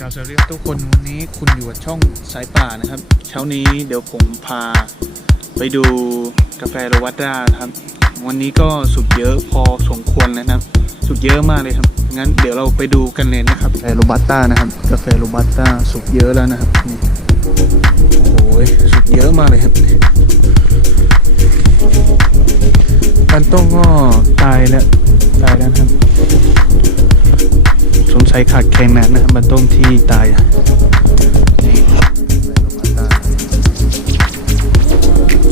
กล่าวสวัสดีครับทุกคนวันนี้คุณอยู่กับช่องสายป่านะครับ เช้านี้เดี๋ยวผมพาไปดูกาแฟโรวัตดาครับ วันนี้ก็สุกเยอะพอสมควรเลยนะครับ สุกเยอะมากเลยครับ งั้นเดี๋ยวเราไปดูกันเลยนะครับกาแฟโรบัสต้านะครับ กาแฟโรบัสต้าสุกเยอะแล้วนะครับนี่โอ้โหสุกเยอะมากเลยครับการต้มก็ตายแล้วตายแล้วครับ สงสัยขาดแคลนน้ำนะครับมันต้มที่ตายอะนี่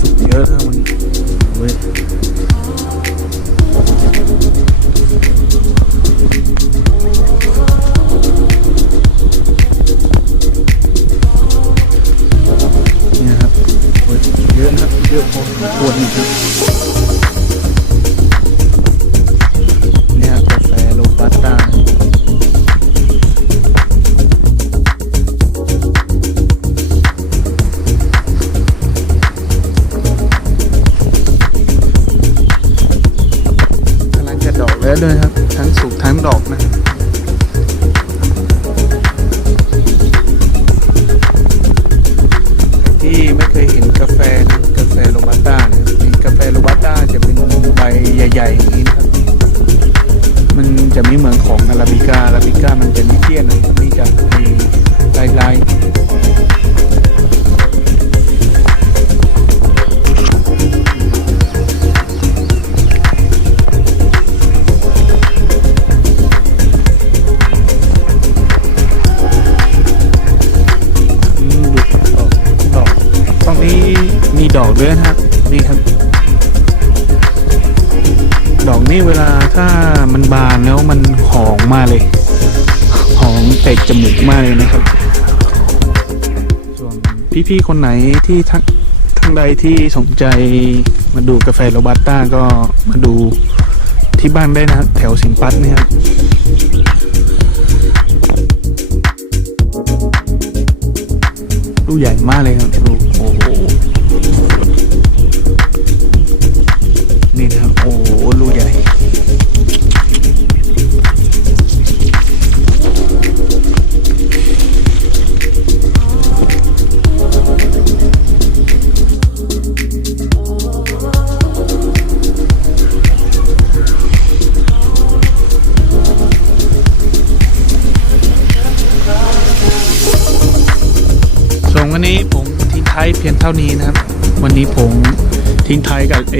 สุดเยอะนะวันนี้เว้ยนี่นะครับเยอะนะครับเยอะพอสมควรนะครับเจะดอกแล้วด้วยครับ ทั้งสุกทั้งดอกนะที่ไม่เคยเห็นกาแฟนะกาแฟโรบัสต้าเนี่ยกาแฟโรบัสต้าจะเป็นใบใหญ่ๆอย่างนี้นะครับ มันจะไม่เหมือนของอาราบิก้าอาราบิก้ามันจะนิเทียนนะครับนี่จะมีลายๆ ดอกตรงนี้มีดอกด้วยนะครับนี่ครับ ดอกนี่เวลาถ้ามันบานแล้วมันหอมมากเลยหอมเตะจมูกมากเลยนะครับ ส่วนพี่ๆคนไหนที่ทั้งทั้งใดที่สนใจมาดูกาแฟโรบัสต้าก็มาดูที่บ้านได้นะครับ แถวสินปัตนะครับ มากเลยครับดูโอ้โหนี่นะครับโอ้โห วันนี้ผมทิ้งท้ายเพียงเท่านี้นะครับ วันนี้ผมทิ้งท้ายกับเอ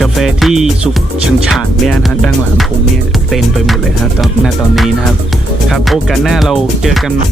กาแฟที่สุกฉ่างๆเนี่ยนะฮะด้านหลังผมเนี่ยเต็มไปหมดเลยครับตอนณตอนนี้นะครับ ครับโอกาสหน้าเราเจอกันใหม่